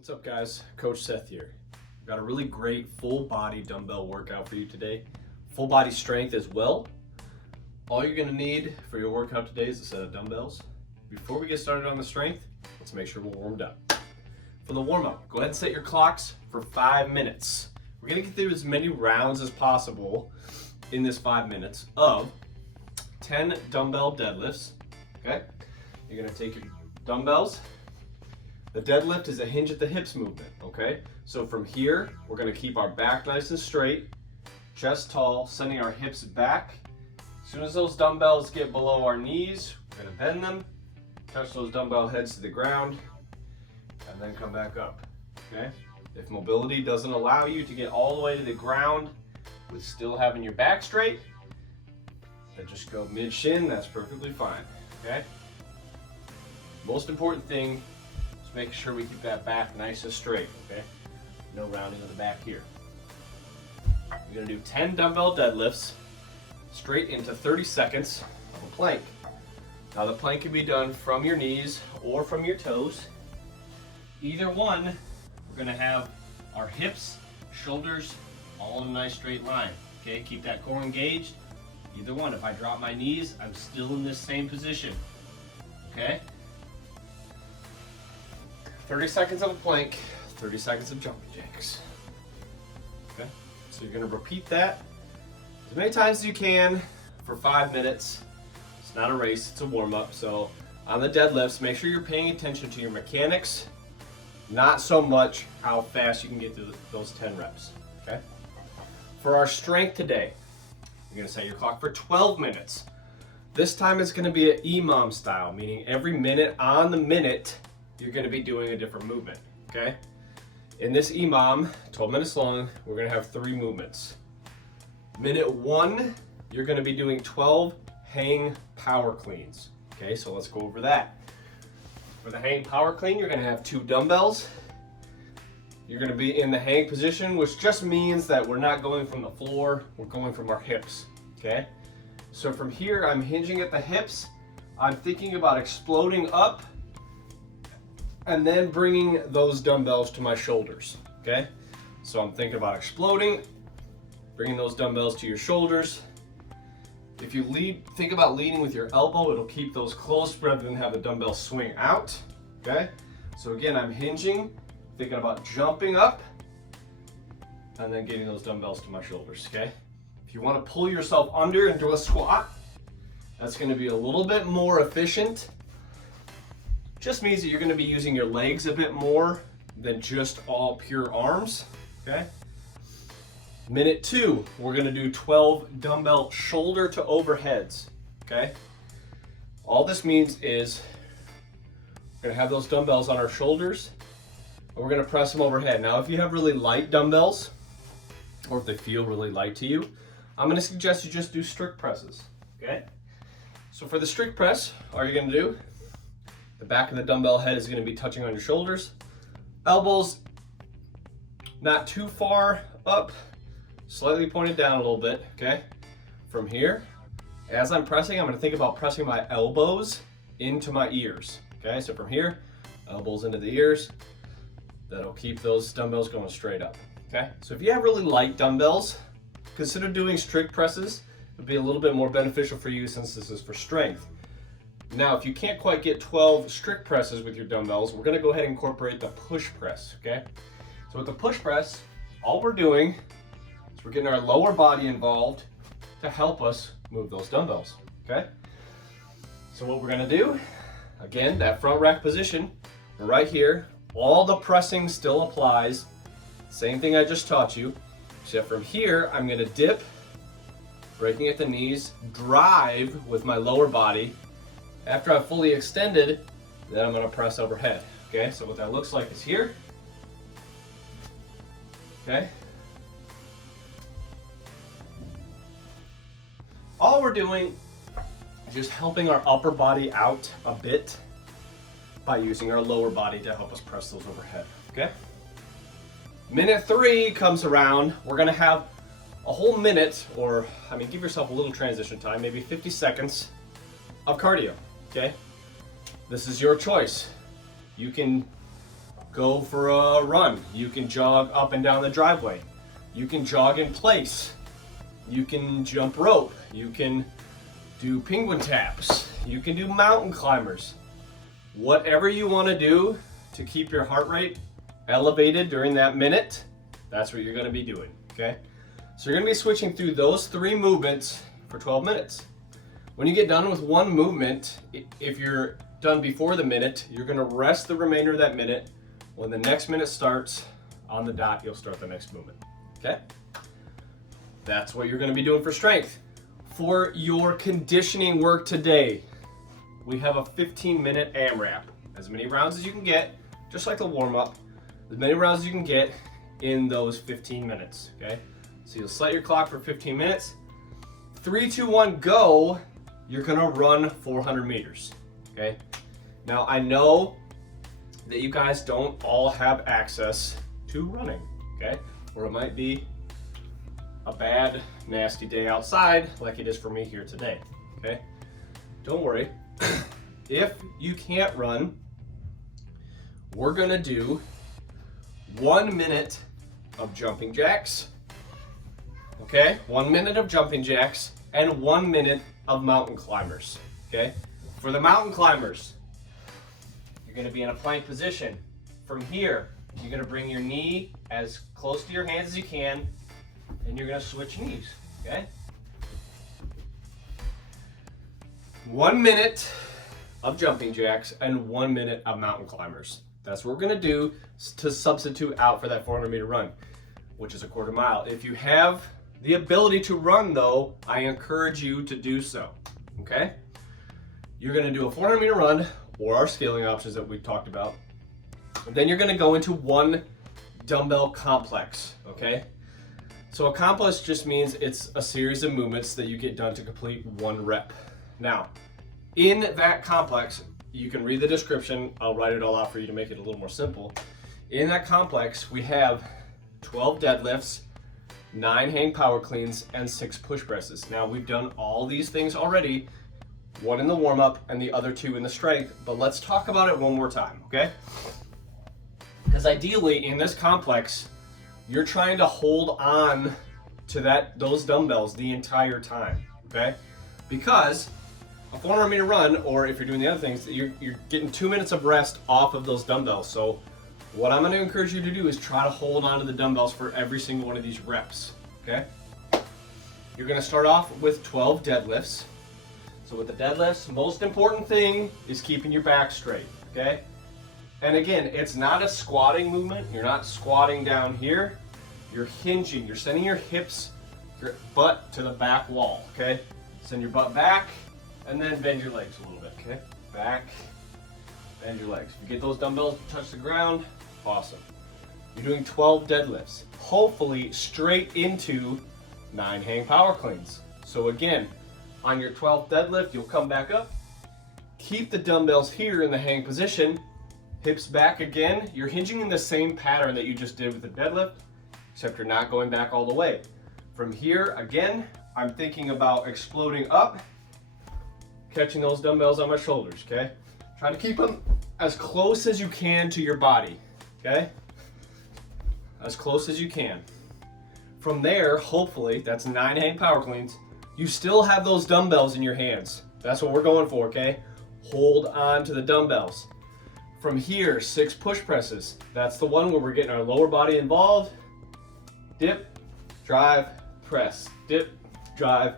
What's up guys, Coach Seth here. Got a really great full body dumbbell workout for you today. Full body strength as well. All you're gonna need for your workout today is a set of dumbbells. Before we get started on the strength, let's make sure we're warmed up. For the warm up, go ahead and set your clocks for 5 minutes. We're gonna get through as many rounds as possible in this 5 minutes of 10 dumbbell deadlifts, okay? You're gonna take your dumbbells. The deadlift is a hinge at the hips movement, okay? So from here, we're gonna keep our back nice and straight, chest tall, sending our hips back. As soon as those dumbbells get below our knees, we're gonna bend them, touch those dumbbell heads to the ground, and then come back up, okay? If mobility doesn't allow you to get all the way to the ground with still having your back straight, then just go mid-shin, that's perfectly fine, okay? Most important thing, make sure we keep that back nice and straight, okay? No rounding on the back here. You're gonna do 10 dumbbell deadlifts straight into 30 seconds of a plank. Now the plank can be done from your knees or from your toes. Either one, we're gonna have our hips, shoulders, all in a nice straight line, okay? Keep that core engaged. Either one, if I drop my knees, I'm still in this same position, okay? 30 seconds of a plank, 30 seconds of jumping jacks. Okay, so you're gonna repeat that as many times as you can for 5 minutes. It's not a race, it's a warm up. So on the deadlifts, make sure you're paying attention to your mechanics, not so much how fast you can get through those 10 reps, okay? For our strength today, you're gonna set your clock for 12 minutes. This time it's gonna be an EMOM style, meaning every minute on the minute, you're gonna be doing a different movement, okay? In this EMOM, 12 minutes long, we're gonna have 3 movements. Minute 1, you're gonna be doing 12 hang power cleans, okay? So let's go over that. For the hang power clean, you're gonna have 2 dumbbells. You're gonna be in the hang position, which just means that we're not going from the floor, we're going from our hips, okay? So from here, I'm hinging at the hips. I'm thinking about exploding up and then bringing those dumbbells to my shoulders, okay? So I'm thinking about exploding, bringing those dumbbells to your shoulders. If you think about leading with your elbow, it'll keep those close rather than have the dumbbell swing out, okay? So again, I'm hinging, thinking about jumping up, and then getting those dumbbells to my shoulders, okay? If you want to pull yourself under and do a squat, that's going to be a little bit more efficient. Just means that you're going to be using your legs a bit more than just all pure arms, okay? Minute 2, we're going to do 12 dumbbell shoulder to overheads, okay? All this means is we're going to have those dumbbells on our shoulders and we're going to press them overhead. Now, if you have really light dumbbells or if they feel really light to you, I'm going to suggest you just do strict presses, okay? So for the strict press, all you're going to do, the back of the dumbbell head is going to be touching on your shoulders. Elbows not too far up, slightly pointed down a little bit, okay? From here, as I'm pressing, I'm going to think about pressing my elbows into my ears, okay? So from here, elbows into the ears. That'll keep those dumbbells going straight up, okay? So if you have really light dumbbells, consider doing strict presses. It'll be a little bit more beneficial for you since this is for strength. Now, if you can't quite get 12 strict presses with your dumbbells, we're gonna go ahead and incorporate the push press, okay? So with the push press, all we're doing is we're getting our lower body involved to help us move those dumbbells, okay? So what we're gonna do, again, that front rack position, we're right here, all the pressing still applies, same thing I just taught you, except from here, I'm gonna dip, breaking at the knees, drive with my lower body. After I've fully extended, then I'm going to press overhead. Okay, so what that looks like is here. Okay. All we're doing is just helping our upper body out a bit by using our lower body to help us press those overhead. Okay. Minute 3 comes around. We're going to have a whole minute, or give yourself a little transition time, maybe 50 seconds of cardio. Okay, this is your choice. You can go for a run. You can jog up and down the driveway. You can jog in place. You can jump rope. You can do penguin taps. You can do mountain climbers. Whatever you want to do to keep your heart rate elevated during that minute, that's what you're going to be doing, okay? So you're going to be switching through those 3 movements for 12 minutes. When you get done with one movement, if you're done before the minute, you're going to rest the remainder of that minute. When the next minute starts, on the dot, you'll start the next movement, okay? That's what you're going to be doing for strength. For your conditioning work today, we have a 15-minute AMRAP. As many rounds as you can get, just like the warm-up, as many rounds as you can get in those 15 minutes, okay? So you'll set your clock for 15 minutes. 3, 2, 1, go. You're gonna run 400 meters, okay? Now I know that you guys don't all have access to running, okay? Or it might be a bad, nasty day outside like it is for me here today, okay? Don't worry. If you can't run, we're gonna do 1 minute of jumping jacks, okay? 1 minute of jumping jacks and 1 minute of mountain climbers, okay? For the mountain climbers, you're gonna be in a plank position. From here, you're gonna bring your knee as close to your hands as you can, and you're gonna switch knees, okay? 1 minute of jumping jacks and 1 minute of mountain climbers. That's what we're gonna do to substitute out for that 400-meter run, which is a quarter mile. If you have the ability to run though, I encourage you to do so, okay? You're gonna do a 400-meter run or our scaling options that we've talked about. And then you're gonna go into 1 dumbbell complex, okay? So a complex just means it's a series of movements that you get done to complete 1 rep. Now, in that complex, you can read the description. I'll write it all out for you to make it a little more simple. In that complex, we have 12 deadlifts, 9 hang power cleans, and 6 push presses. Now, we've done all these things already, 1 in the warm-up and the other 2 in the strength, but let's talk about it one more time, okay? Because ideally, in this complex, you're trying to hold on to those dumbbells the entire time, okay? Because a 400-meter run, or if you're doing the other things, you're getting 2 minutes of rest off of those dumbbells. So what I'm going to encourage you to do is try to hold on to the dumbbells for every single one of these reps, okay? You're going to start off with 12 deadlifts. So with the deadlifts, most important thing is keeping your back straight, okay? And again, it's not a squatting movement. You're not squatting down here. You're hinging. You're sending your hips, your butt to the back wall, okay? Send your butt back, and then bend your legs a little bit, okay? Back, bend your legs. If you get those dumbbells to touch the ground, awesome. You're doing 12 deadlifts, hopefully straight into 9 hang power cleans. So again, on your 12th deadlift, you'll come back up, keep the dumbbells here in the hang position, hips back again. You're hinging in the same pattern that you just did with the deadlift, except you're not going back all the way. From here, again, I'm thinking about exploding up, catching those dumbbells on my shoulders, okay? Try to keep them as close as you can to your body, okay? As close as you can. From there, hopefully, that's 9 hang power cleans. You still have those dumbbells in your hands. That's what we're going for, okay? Hold on to the dumbbells. From here, 6 push presses. That's the one where we're getting our lower body involved. Dip, drive, press. Dip, drive,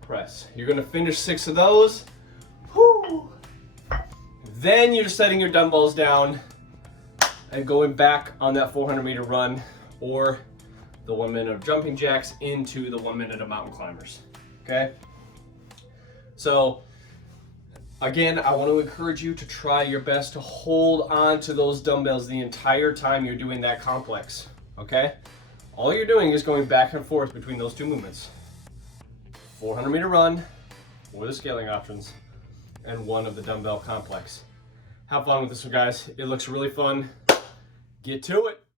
press. You're gonna finish 6 of those. Whew. Then you're setting your dumbbells down and going back on that 400-meter run or the 1 minute of jumping jacks into the 1 minute of mountain climbers, okay? So again, I want to encourage you to try your best to hold on to those dumbbells the entire time you're doing that complex, okay? All you're doing is going back and forth between those 2 movements. 400-meter run, or the scaling options, and 1 of the dumbbell complex. Have fun with this one, guys. It looks really fun. Get to it.